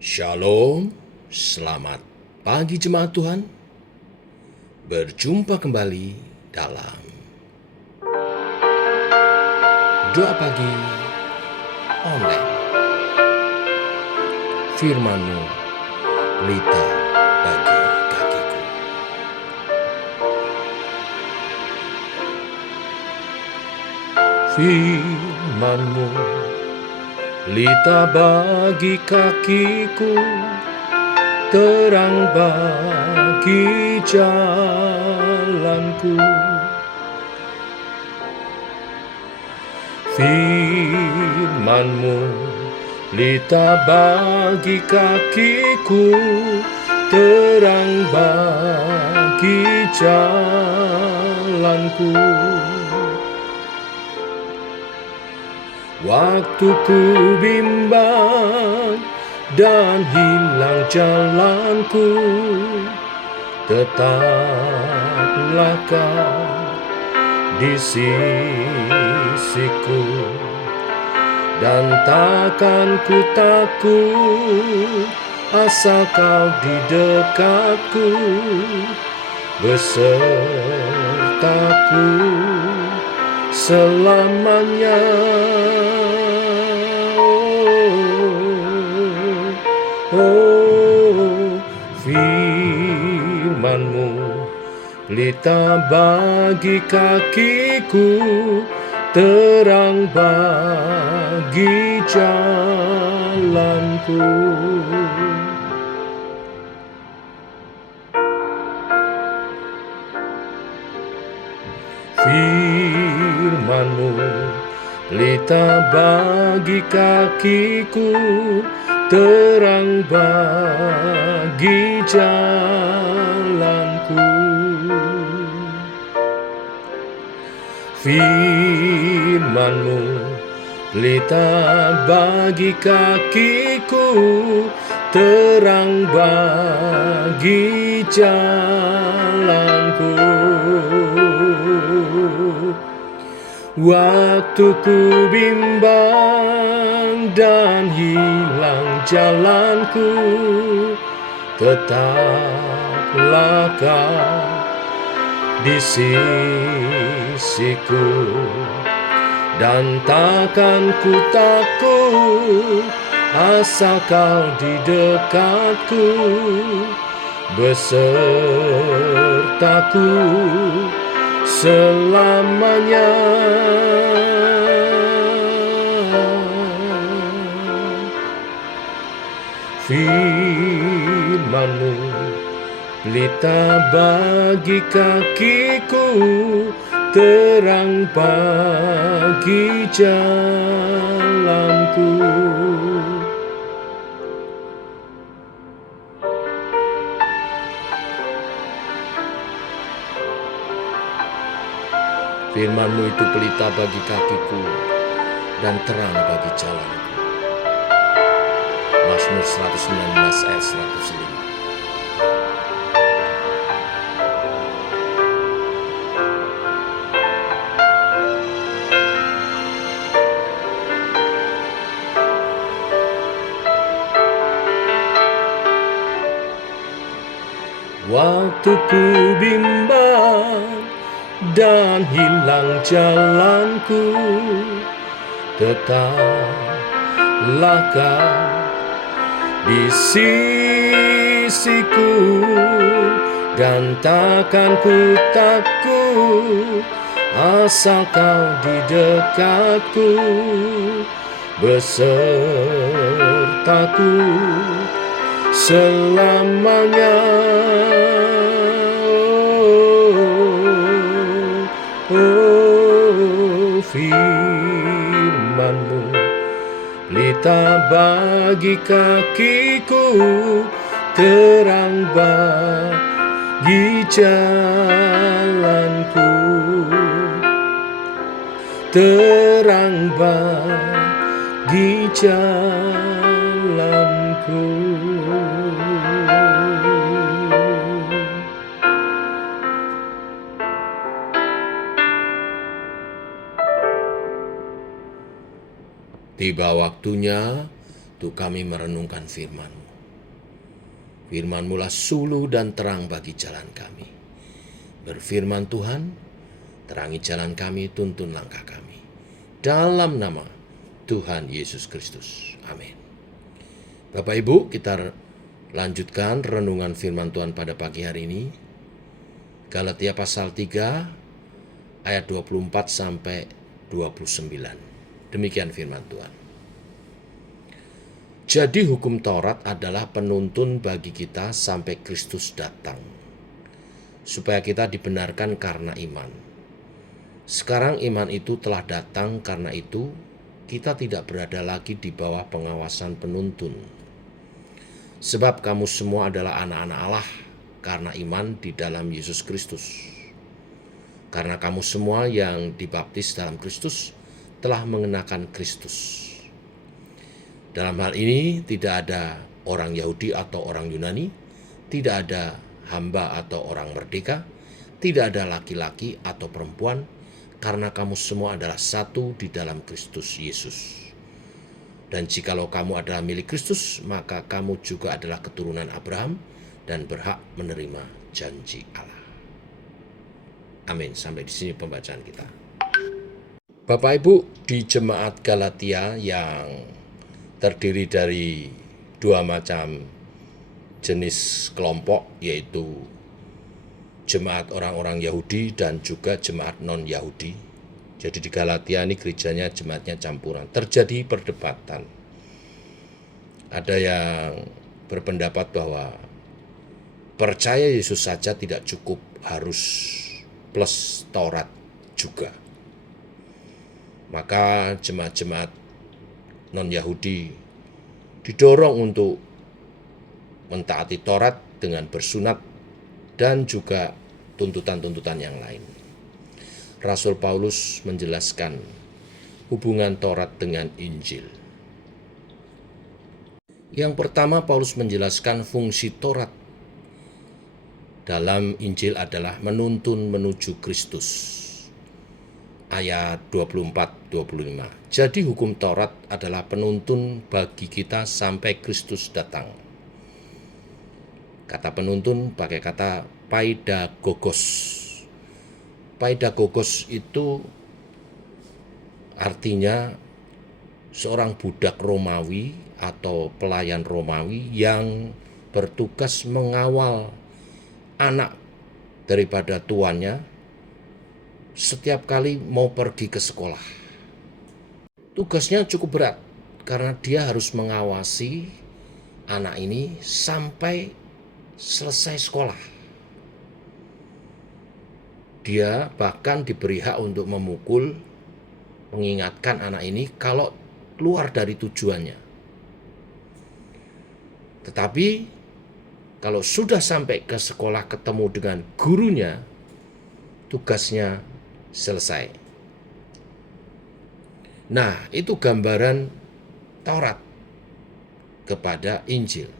Shalom, selamat pagi jemaat Tuhan. Berjumpa kembali dalam doa pagi online. Firman-Mu, pelita bagi kakiku. Firman-Mu, pelita bagi kakiku, terang bagi jalanku. Firman-Mu, pelita bagi kakiku, terang bagi jalanku. Waktu ku bimbang dan hilang jalanku, tetaplah Kau di sisiku, dan takkan ku takut asal Kau di dekatku, besertaku selamanya. Firman-Mu, pelita bagi kakiku, terang bagi jalanku. Firman-Mu, pelita bagi kakiku, terang bagi jalanku. Firman-Mu, pelita bagi kakiku, terang bagi jalanku. Waktu ku bimbang dan hilang jalanku, tetaplah Kau di sisiku, dan takkan ku takut asal Kau di dekatku, besertaku selamanya. Firman-Mu, pelita bagi kakiku, terang bagi jalanku. Firman-Mu itu pelita bagi kakiku dan terang bagi jalanku. Mazmur 119 ayat 105. Waktu ku bimbang dan hilang jalanku, tetaplah Kau di sisiku, dan takkan ku takut asal Kau di dekatku, besertaku selamanya. Firman-Mu, pelita bagi kakiku, terang bagi jalanku, terang bagi jalanku. Tiba waktunya untuk kami merenungkan firman-Mu. Firman-Mu lah suluh dan terang bagi jalan kami. Berfirman Tuhan, terangi jalan kami, tuntun langkah kami. Dalam nama Tuhan Yesus Kristus. Amin. Bapak Ibu, kita lanjutkan renungan firman Tuhan pada pagi hari ini. Galatia pasal 3 ayat 24 sampai 29. Demikian firman Tuhan. Jadi hukum Taurat adalah penuntun bagi kita sampai Kristus datang, supaya kita dibenarkan karena iman. Sekarang iman itu telah datang, karena itu kita tidak berada lagi di bawah pengawasan penuntun. Sebab kamu semua adalah anak-anak Allah karena iman di dalam Yesus Kristus. Karena kamu semua yang dibaptis dalam Kristus telah mengenakan Kristus. Dalam hal ini tidak ada orang Yahudi atau orang Yunani, tidak ada hamba atau orang merdeka, tidak ada laki-laki atau perempuan, karena kamu semua adalah satu di dalam Kristus Yesus. Dan jikalau kamu adalah milik Kristus, maka kamu juga adalah keturunan Abraham dan berhak menerima janji Allah. Amin. Sampai di sini pembacaan kita. Bapak Ibu, di jemaat Galatia yang terdiri dari dua macam jenis kelompok, yaitu jemaat orang-orang Yahudi dan juga jemaat non-Yahudi. Jadi di Galatia ini gerejanya, jemaatnya campuran. Terjadi perdebatan. Ada yang berpendapat bahwa percaya Yesus saja tidak cukup, harus plus Taurat juga. Maka jemaat-jemaat non-Yahudi didorong untuk mentaati Taurat dengan bersunat dan juga tuntutan-tuntutan yang lain. Rasul Paulus menjelaskan hubungan Taurat dengan Injil. Yang pertama, Paulus menjelaskan fungsi Taurat dalam Injil adalah menuntun menuju Kristus. Ayat 24-25. Jadi hukum Taurat adalah penuntun bagi kita sampai Kristus datang. Kata penuntun pakai kata paidagogos. Paidagogos itu artinya seorang budak Romawi atau pelayan Romawi yang bertugas mengawal anak daripada tuannya setiap kali mau pergi ke sekolah. Tugasnya cukup berat karena dia harus mengawasi anak ini sampai selesai sekolah. Dia bahkan diberi hak untuk memukul, mengingatkan anak ini kalau keluar dari tujuannya. Tetapi kalau sudah sampai ke sekolah ketemu dengan gurunya, tugasnya selesai. Nah, itu gambaran Taurat kepada Injil.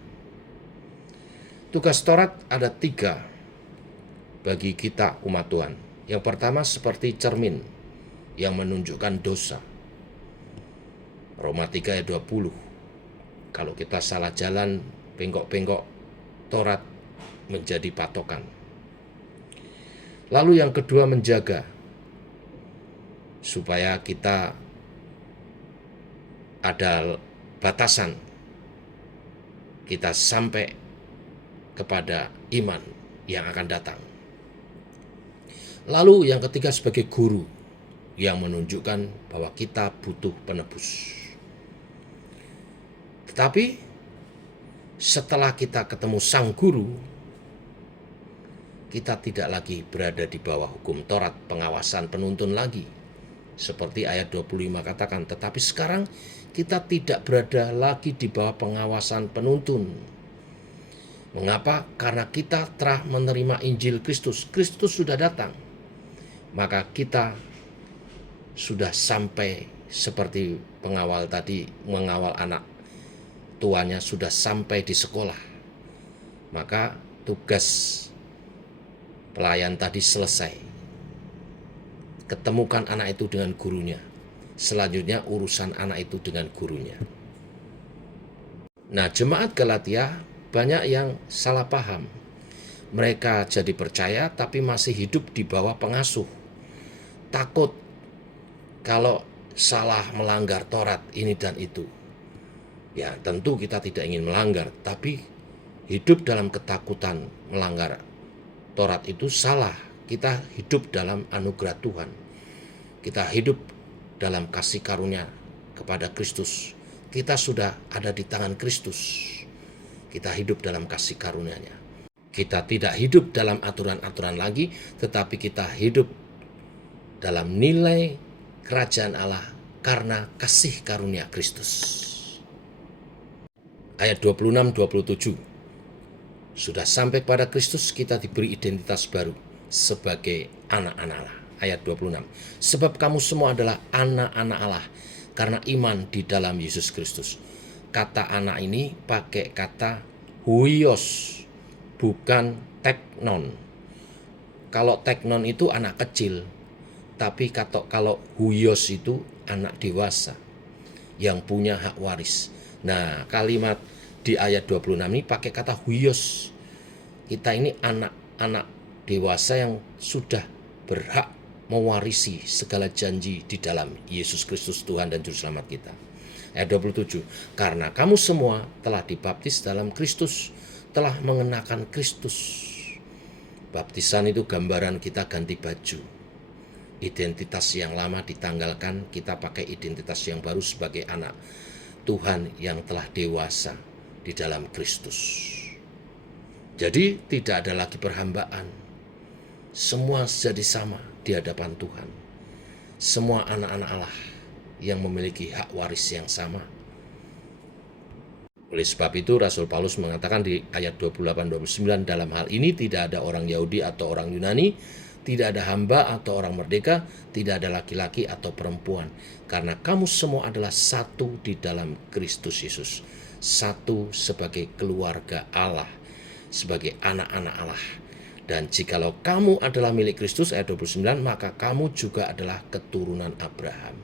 Tugas Taurat ada 3 bagi kita umat Tuhan. Yang pertama seperti cermin yang menunjukkan dosa. Roma 3 ayat 20. Kalau kita salah jalan, bengkok-bengkok, Taurat menjadi patokan. Lalu yang kedua menjaga supaya kita ada batasan, kita sampai kepada iman yang akan datang. Lalu yang ketiga sebagai guru yang menunjukkan bahwa kita butuh penebus. Tetapi setelah kita ketemu sang guru, kita tidak lagi berada di bawah hukum Taurat, pengawasan penuntun lagi. Seperti ayat 25 katakan, tetapi sekarang kita tidak berada lagi di bawah pengawasan penuntun. Mengapa? Karena kita telah menerima Injil Kristus. Kristus sudah datang. Maka kita sudah sampai seperti pengawal tadi, mengawal anak tuanya, sudah sampai di sekolah. Maka tugas pelayan tadi selesai. Ketemukan anak itu dengan gurunya. Selanjutnya urusan anak itu dengan gurunya. Nah, jemaat Galatia banyak yang salah paham. Mereka jadi percaya tapi masih hidup di bawah pengasuh. Takut kalau salah melanggar Taurat ini dan itu. Ya, tentu kita tidak ingin melanggar, tapi hidup dalam ketakutan melanggar Taurat itu salah. Kita hidup dalam anugerah Tuhan. Kita hidup dalam kasih karunia kepada Kristus. Kita sudah ada di tangan Kristus. Kita hidup dalam kasih karunia-Nya. Kita tidak hidup dalam aturan-aturan lagi, tetapi kita hidup dalam nilai kerajaan Allah karena kasih karunia Kristus. Ayat 26-27. Sudah sampai pada Kristus, kita diberi identitas baru sebagai anak-anak Allah. Ayat 26. Sebab kamu semua adalah anak-anak Allah karena iman di dalam Yesus Kristus. Kata anak ini pakai kata huios, bukan teknon. Kalau teknon itu anak kecil, tapi kalau huios itu anak dewasa yang punya hak waris. Nah, kalimat di ayat 26 ini pakai kata huios. Kita ini anak-anak dewasa yang sudah berhak mewarisi segala janji di dalam Yesus Kristus Tuhan dan Juru Selamat kita. Ayat 27, karena kamu semua telah dibaptis dalam Kristus, telah mengenakan Kristus. Baptisan itu gambaran kita ganti baju. Identitas yang lama ditanggalkan, kita pakai identitas yang baru sebagai anak Tuhan yang telah dewasa di dalam Kristus. Jadi tidak ada lagi perhambaan. Semua jadi sama di hadapan Tuhan. Semua anak-anak Allah yang memiliki hak waris yang sama. Oleh sebab itu Rasul Paulus mengatakan di ayat 28-29, dalam hal ini tidak ada orang Yahudi atau orang Yunani, tidak ada hamba atau orang merdeka, tidak ada laki-laki atau perempuan, karena kamu semua adalah satu di dalam Kristus Yesus, satu sebagai keluarga Allah, sebagai anak-anak Allah. Dan jikalau kamu adalah milik Kristus, ayat 29, maka kamu juga adalah keturunan Abraham.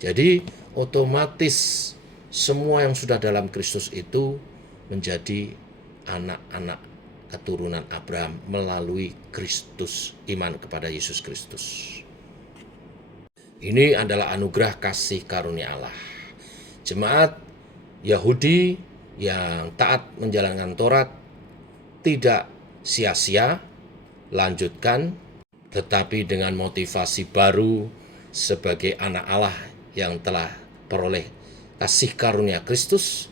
Jadi otomatis semua yang sudah dalam Kristus itu menjadi anak-anak keturunan Abraham melalui Kristus, iman kepada Yesus Kristus. Ini adalah anugerah kasih karunia Allah. Jemaat Yahudi yang taat menjalankan Taurat tidak sia-sia, lanjutkan, tetapi dengan motivasi baru sebagai anak Allah yang telah peroleh kasih karunia Kristus.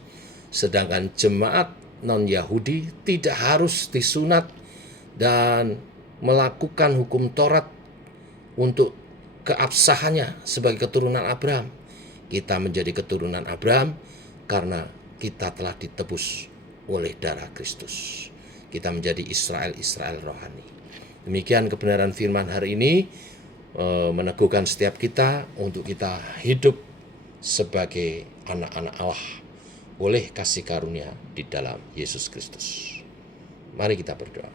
Sedangkan jemaat non-Yahudi tidak harus disunat dan melakukan hukum Taurat untuk keabsahannya sebagai keturunan Abraham. Kita menjadi keturunan Abraham karena kita telah ditebus oleh darah Kristus. Kita menjadi Israel rohani. Demikian kebenaran firman hari ini meneguhkan setiap kita untuk kita hidup sebagai anak-anak Allah oleh kasih karunia di dalam Yesus Kristus. Mari kita berdoa.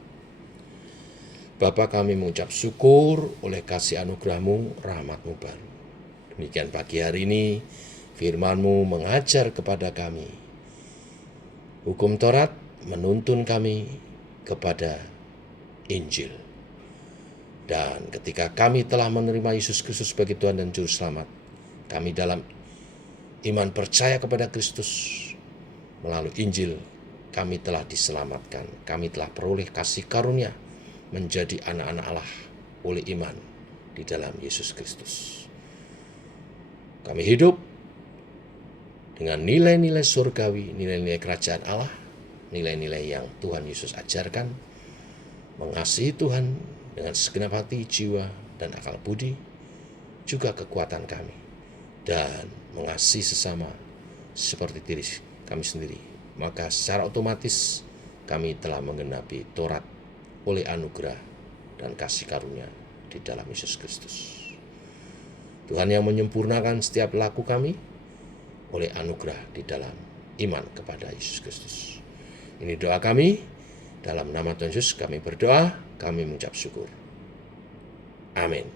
Bapa, kami mengucap syukur oleh kasih anugerah-Mu, rahmat-Mu baru. Demikian pagi hari ini firman-Mu mengajar kepada kami. Hukum Taurat menuntun kami kepada Injil. Dan ketika kami telah menerima Yesus Kristus sebagai Tuhan dan Juru Selamat, kami dalam iman percaya kepada Kristus, melalui Injil, kami telah diselamatkan. Kami telah peroleh kasih karunia menjadi anak-anak Allah oleh iman di dalam Yesus Kristus. Kami hidup dengan nilai-nilai surgawi, nilai-nilai kerajaan Allah, nilai-nilai yang Tuhan Yesus ajarkan, mengasihi Tuhan dengan segenap hati, jiwa, dan akal budi, juga kekuatan kami, dan mengasihi sesama seperti diri kami sendiri. Maka secara otomatis kami telah menggenapi Taurat oleh anugerah dan kasih karunia di dalam Yesus Kristus. Tuhan yang menyempurnakan setiap laku kami oleh anugerah di dalam iman kepada Yesus Kristus. Ini doa kami, dalam nama Tuhan Yesus kami berdoa, kami mengucap syukur. Amin.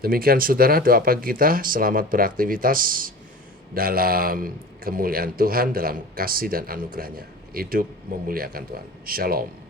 Demikian saudara doa pagi kita, selamat beraktivitas. dalam kemuliaan Tuhan, dalam kasih dan anugerah-Nya. Hidup memuliakan Tuhan. Shalom.